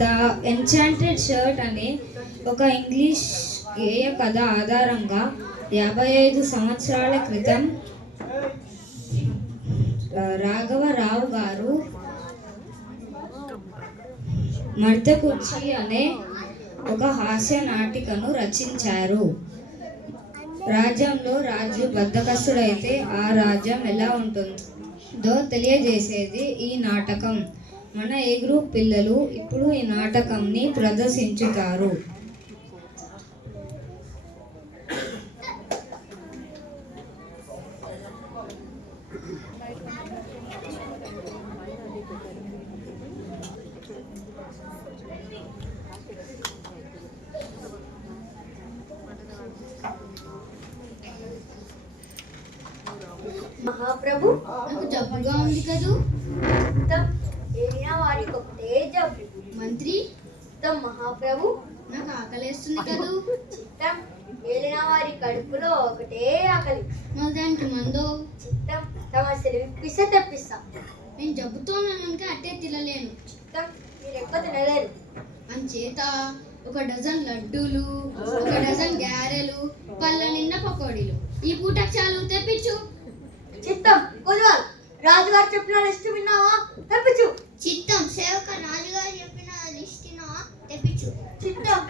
The enchanted shirt అనే ఒక English గేయ కథ ఆధారంగా 55 సంవత్సరాల క్రితం రాఘవరావు గారు మర్దకుర్చి అనే ఒక హాస్య నాటికను రచించారు. రాజ్యంలో రాజు బద్ధకస్తుడైతే ఆ రాజ్యం ఎలా ఉంటుందో తెలియజేసేది ఈ నాటకం. మన ఏ గ్రూప్ పిల్లలు ఇప్పుడు ఈ నాటకంని ప్రదర్శించుతారు. మహాప్రభు, నాకు జబ్బుగా ఉంది కదూ. ఏలిన వారికి ఒకటే జబ్బు. మంత్రి, మహాప్రభు, నాకు ఆకలేస్తుంది కదూ. చిత్తం, ఏలిన వారి కడుపులో ఒకటే ఆకలి. మరి దానికి మందో? చిత్తం, తమ సెలవిప్పిస్తే తెప్పిస్తా. నేను జబ్బుతో నన్ను అట్టే తినలేను. చిత్తం, మీరు ఎక్కువ తినలేరు. అంచేత 1 డజన్ లడ్డూలు, 1 డజన్ గారెలు, పళ్ళ నిండా పకోడీలు ఈ పూటకు చాలు. తెప్పించు. చిత్తం, కుదవాలి. రాజుగారు చెప్పిన లిస్ట్ విన్నావా? తెప్పించు. చిత్తం, సేవక రాజుగారు చెప్పిన లిస్ట్ విన్నావా? తెప్పించు. చిత్తం,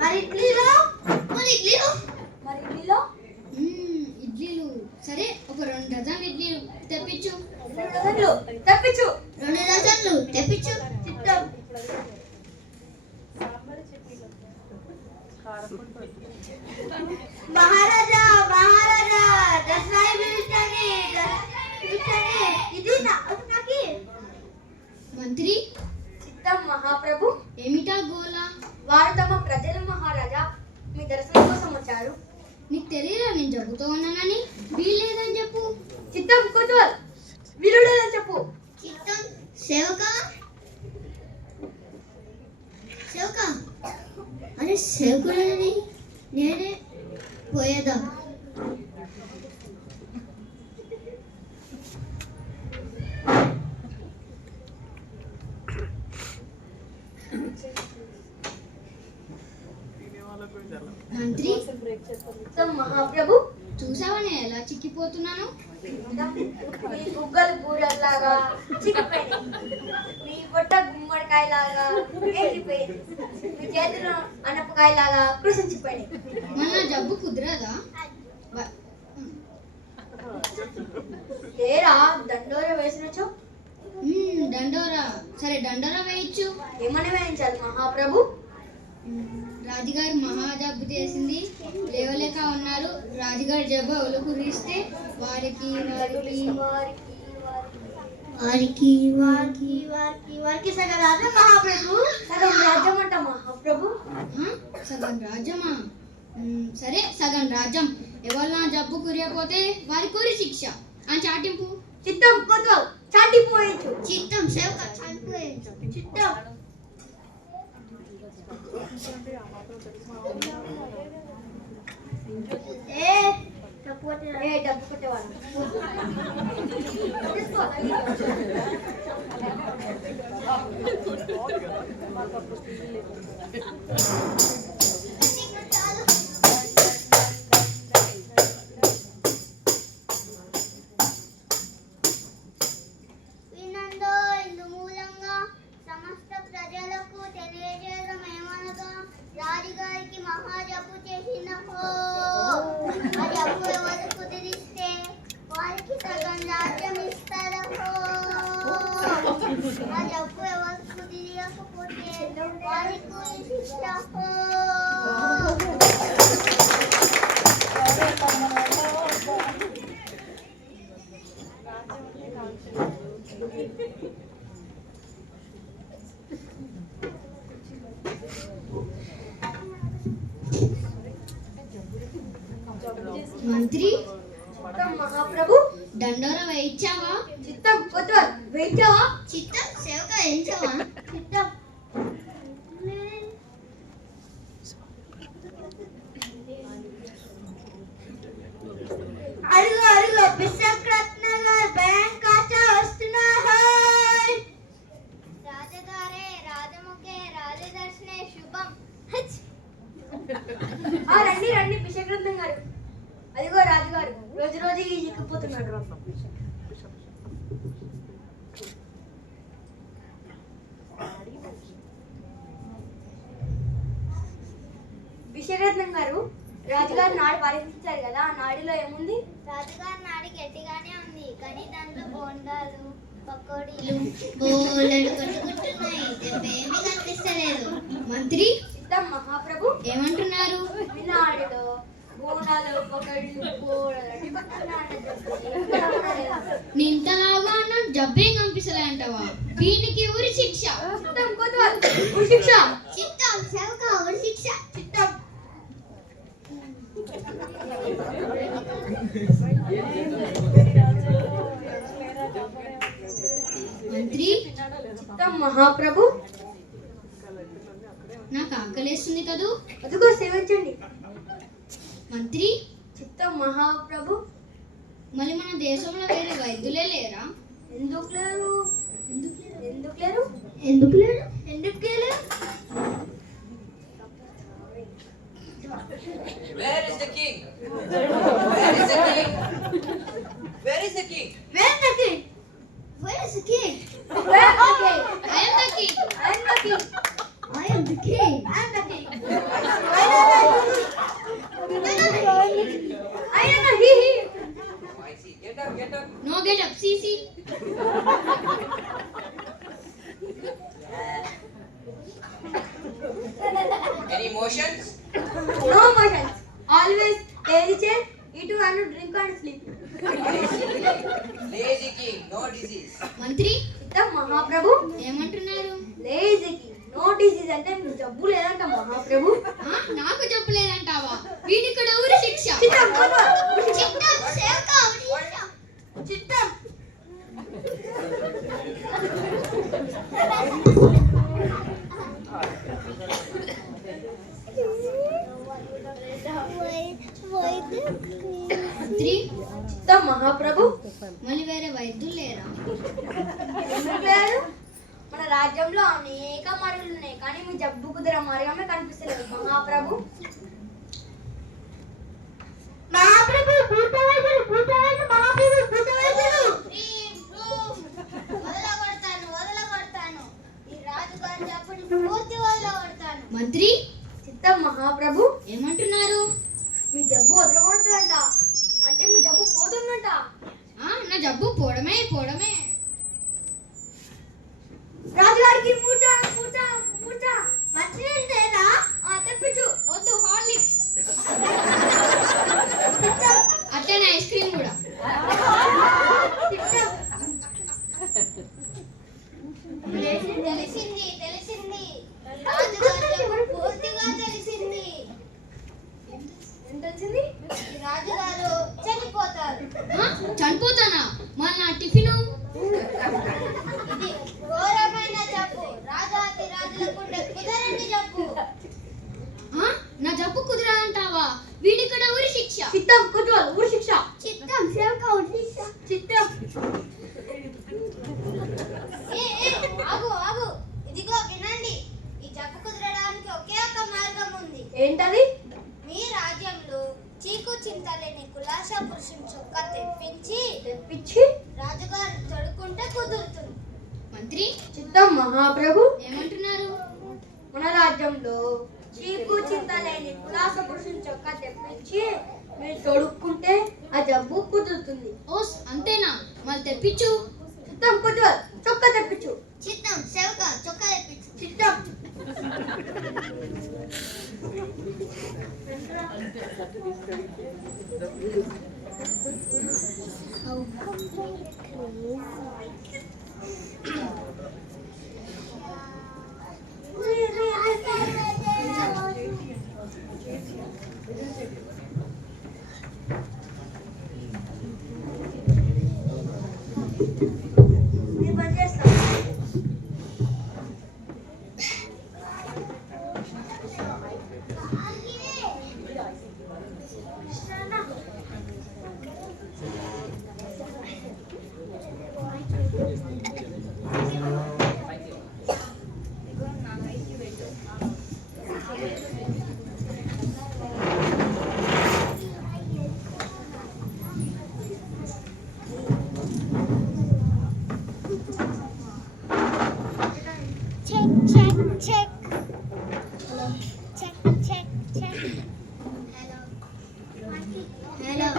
మరి ఇడ్లీలో? ఇడ్లీలు సరే, ఒక 2 డజన్ ఇడ్లీలు తెప్పించు. 2 డజన్లు తెప్పించు. 2 డజన్లు తెప్పించు. చిత్తం. మహారాజా, మహారాజా, దసరాయి పిలిచండి. ఇది నాకి. మంత్రి, చిత్తం మహాప్రభు. ఏమిటా గోలా? వారు తమ ప్రజలు మహారాజా మీ దర్శనం కోసం వచ్చారు. నీకు తెలియదా నేను జబ్బుతో ఉన్నానని? వీల్లేదని చెప్పు. చిత్తం, కూర్చోవాలి. వీలులేదని చెప్పు. చిత్తం, సేవక సేవక అరే సేవకుడని నేనే పోయేదా? మంత్రి, మహాప్రభు, చూసావా నేను ఎలా చిక్కిపోతున్నాను? మీ బుగ్గలు బూరల్లాగా చిక్కిపోయింది. మీ బొట్ట గుమ్మడికాయలాగా ఎండిపోయింది. మీ చేతులు అనపకాయలాగా కృషించిపోయింది. మన జబ్బు కుదరదా? ఏరా దండోర వేసినచో? దండోరా సరే, దండోరా వేయచ్చు. ఏమని వేయించాలి మహాప్రభు? రాజుగారు మహా జబ్బు చేసింది, లేవలేక ఉన్నారు. రాజుగారి జబ్బు ఎవరు కురిస్తే వారికి వారికి వారికి వారికి వారికి వారికి సగం రాజ్యం మహాప్రభు. సగం రాజ్యం అంట మహాప్రభు. సగం రాజ్యమా? సరే, సగం రాజ్యం. ఎవరు నా జబ్బు కురియపోతే వారి కూరి శిక్ష అని చాటింపు. చిత్తం, కొద్దు చాటింపు వేయించు. చిత్తం, సేవక చాటింపు వేయించు. చిత్తం. డబ్బు కొట్టేవాడు. రాజుగారికి మహాజబ్బు చేసినప్పుడు ఆ జబ్బు ఎవరు కుదిరిస్తే వారికి సగం రాజ్యం ఇస్తారు. ఆ జబ్బు ఎవరు కుదిరియకపోతే వారికి ఇస్తారు. మంత్రి, మహాప్రభు, దండోర వేయించావా? చిత్తం, కొద్దు వేయించావా? చిత్తం, సేవక వేయించావా? చిత్తం. అరుగు అరుగు విశాఖరత్న గారు బ్యాంక్ ఖాతా వస్తున్నాయి. రోజుకి చిక్కిపోతున్నాడు. విశ్వరత్నం గారు, రాజుగారు నాడు పరీక్షించారు కదా, ఆ నాడిలో ఏముంది? రాజుగారి నాడి గట్టిగానే ఉంది, కానీ దాంట్లో బోండాలు పకోడీలు బోలెడు కొట్టుకుంటున్నాయి, ఏమీ కనిపిస్తలేదు. మంత్రి చిత్తం మహాప్రభు, ఏమంటున్నారు? మీ నాడిలో బోనాలు పకోడీలు బోలెడు నీ ఇంతలాగా అన్న జబ్బేం కనిపిస్తలే అంటావా? దీనికి ఊరి శిక్ష. చిత్తం కొద్దివాల్ ఉరి శిక్ష. చిత్తం సేవక ఊరి శిక్ష. చిత్తం మంత్రి చిత్తం మహాప్రభు, నాకు ఆకలేస్తుంది కదూ. అదిగో సేవించండి. మంత్రి చిత్తం మహాప్రభు, మళ్ళీ మన దేశంలో వేరే వైద్యులే లేరా? ఎందుకు లేరు? ఎందుకు లేరు? ఎందుకు లేరు? ఎందుకు లేరు? Where is the king? Where is the king? Where is the king? Where is the king? Where is the king? Where is the king? I am the king. I am the king. I am the king. I am the king. I am the he. Oh, I see. Get up, get up. No get up, see. Any motions? No motions. Always lazy chair, eat and drink and sleep. Lazy king, no disease. మంత్రి చిత్తం మహాప్రభు, ఏమంటున్నారు? Lazy king, no disease అంటే మీకు జబ్బు లేదంట మహాప్రభు. నాకు చెప్పలేదంటావా? వీడికి కూడా ఊరి శిక్ష. చిత్తం కొద్దివాల్ చిత్తం సేవక ఊరి శిక్ష. చిత్తం మంత్రి చిత్తం మహాప్రభు, మళ్ళీ వేరే వైద్యులు లేరా? ఎందుకు లేరు? మన రాజ్యంలో అనేక మరుగులు ఉన్నాయి, కానీ మీ జబ్బు కుదిరే మార్గమే కనిపిస్తలేదు మహాప్రభు. మహాప్రభు భూతవైద్యులు, మహాప్రభు భూతవైద్యులు. వదలగొడతాను. ఈ రాజుగారి జబ్బుని పూర్తి వదలగొడతాను. మంత్రి చిత్తం మహాప్రభు, ఏమంటున్నారు? మీ జబ్బు వదలగొడుతుందంట, అంటే మీ జబ్బు పోతుందంట. నా జబ్బు పోవడమే. రాజుగారికి మూట మంచినీళ్ళు లేదా? తెప్పించు. వద్దు, హార్లిక్స్. అట్లనే ఐస్ క్రీమ్ కూడా. చిత్తం తెలిసింది. రాజుగారి జబ్బు పూర్తిగా తెలిసింది. ఏం తెలిసింది? ఈ రాజుగారు చనిపోతారు. చనిపోతానా? మళ్ళీ నా టిఫిను. ఇది ఘోరమైన జబ్బు. రాజాతి రాజులకు కుదరని జబ్బు. నా జబ్బు కుదరాలంటావా? వీడికి కూడా ఊరి శిక్ష. చిత్తం కొద్దివాల్ ఊరి శిక్ష. చిత్తం సేవక ఊరి శిక్ష. చిత్తం ఆగు. ఇదిగో వినండి. ఈ జబ్బు కుదరడానికి ఒకే ఒక మార్గం ఉంది. ఏంటది? మీ రాజ్యంలో చీకు చింతలేని కులాస పురుషుని చొక్కా తెప్పించి రాజుగారు తొడుకుంటే కుదురుతుంది. మంత్రి చిత్తం మహాప్రభు, ఏమంటున్నారు? మన రాజ్యంలో చీకు చింత లేని కులాస పురుషుని చొక్కా తెప్పించి మీరు తొడుక్కుంటే ఆ జబ్బు కుదురుతుంది. ఓస్ అంతేనా? మళ్ళీ తెప్పించు. చిత్తం కొద్దివాల్ చొక్కా తెప్పించు. చిత్తం సేవక చొక్కా తెప్పించు. చిత్తం నేను పని చేస్తాను. check. Hello. Check. Hello.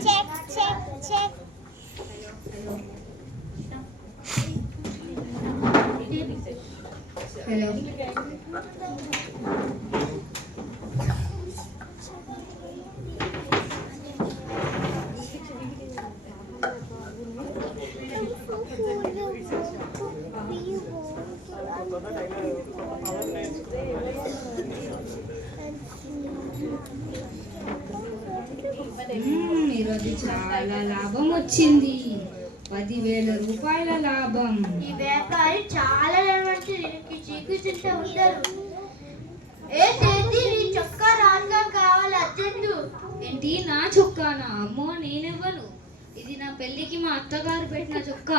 Check. Hello ఈరోజు చాలా లాభం వచ్చింది. 10,000 రూపాయల లాభం. ఈ వ్యాపారి చాలా మంచి చీకు చింత ఉంటారు. ఏ తేదీ నీ చొక్కా రాగా కావాలి అర్జెంటు. ఏంటి నా చొక్కానా? అమ్మో నేనెవ్వను. ఇది నా పెళ్ళికి మా అత్తగారు పెట్టిన చొక్కా.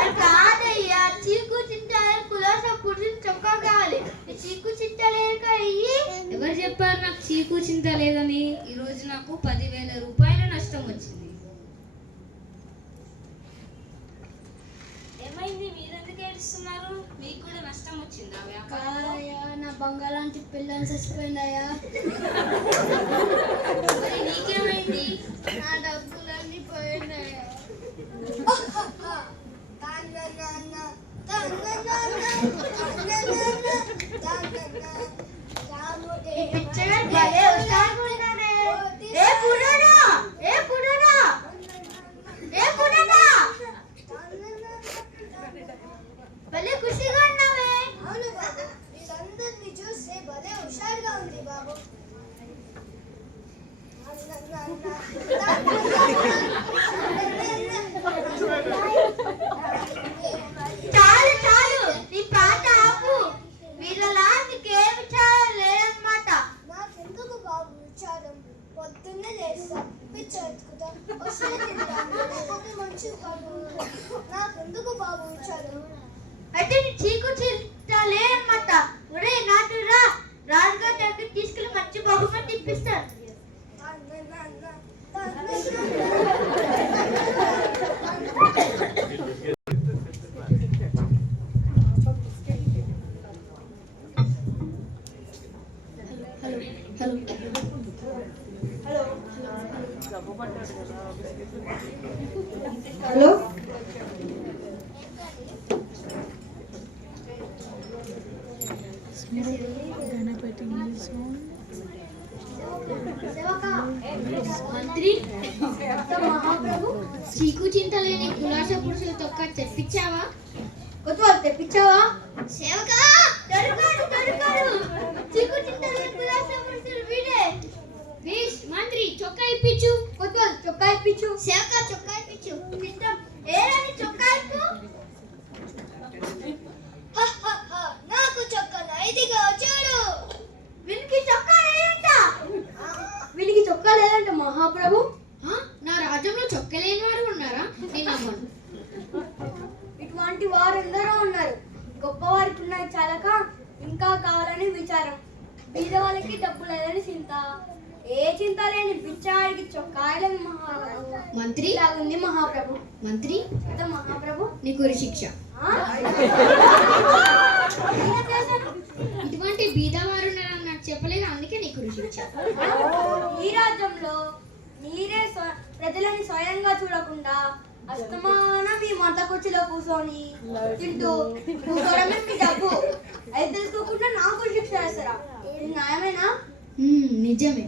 అది కాదయ్యా, చీకు చింత కులాస పురుషుని చొక్కా కావాలి. ఈ చీకు చింత లేక అయ్యి ఎవరు చెప్పారు నాకు చీకు చింత లేదని? ఈరోజు నాకు 10,000 రూపాయల నష్టం వచ్చింది. ఏమైంది? మీరెందుకు ఏడుస్తున్నారు? మీకు కూడా నష్టం వచ్చిందా వ్యాపారంలో? కాదయ్యా, నా బంగాళాంటి పిల్లని చచ్చిపోయిందయ్యా. మరి నీకేమైంది? నా డబ్బులన్నీ పోయిందయ్యా. ఈ పిచ్చగాడు భలే హుషారుగున్నాడే. ఏ పురాణా భలే ఖుషిగా ఉన్నావే. అవును బాబు, వీళ్ళందరినీ చూస్తే భలే హుషారుగా ఉంది బాబు. చాలు నీ పాట ఆపు. వీళ్ళలా నీకే విచారం లేదన్నమాట. నాకెందుకు బాబు విచారం? పొద్దున్నే లేస్తా, పిచ్చ ఎత్తుకుతా, వస్తే తింటాను, లేకపోతే మంచి బాబు. నాకెందుకు బాబు విచారం? అయితే నీ చీకు చింత లేదన్నమాట. ఒరే నాటురా, రాజుగారి దగ్గరికి తీసుకెళ్ళి మంచి బహుమతి ఇప్పిస్తాను. హలో మంత్రి, మహాప్రభు, చీకు చింత లేని కులాస పురుషుల తొక్క తెప్పించావా? కొత్తవాళ్ళు తెప్పించావా? సేవక దొరికాడు. చీకు చింత లేని కులాస పురుషులు వీడే. ప్లీజ్ మంత్రి, చొక్కా ఇప్పించు. కొత్తవాళ్ళు చొక్కా ఇప్పించు. సేవక చొక్కా ఇప్పించు. ఇష్టం. ఏరాని చొక్కా ఇప్పు. నాకు చొక్కా ఇదిగో చూడు. వీనికి చొక్కా లేదంట మహాప్రభు. ఆ, నా రాజ్యంలో చొక్క లేని వారు ఉన్నారా? నేను నమ్మను. ఇటువంటి వారు ఎందరో ఉన్నారు. గొప్పవారికి ఉన్నాయి చాలక ఇంకా కావాలని విచారం. బీద వాళ్ళకి డబ్బు లేదని చింత. ఏ చింత లేని బిచ్చాడికి చొక్కాయలని మహాప్రభు. మంత్రి, ఇలాగుంది మహాప్రభు. మంత్రి, కదా మహాప్రభు. నీకు ఉరి శిక్ష. ఆ? ఏం చేశాను? ఇటువంటి బీదవారు ఉన్నారని నాకు చెప్పలేదు, అందుకే నీకు ఉరి శిక్ష. ఈ రాజ్యంలో మీరే ప్రజలని స్వయంగా చూడకుండా అస్తమానం ఈ మత కుర్చీలో కూర్చొని తింటూ కూర్చోవడమే మీ డబ్బు. అది తెలుసుకోకుండా నాకు శిక్ష వేస్తారా? ఇది న్యాయమేనా? నిజమే.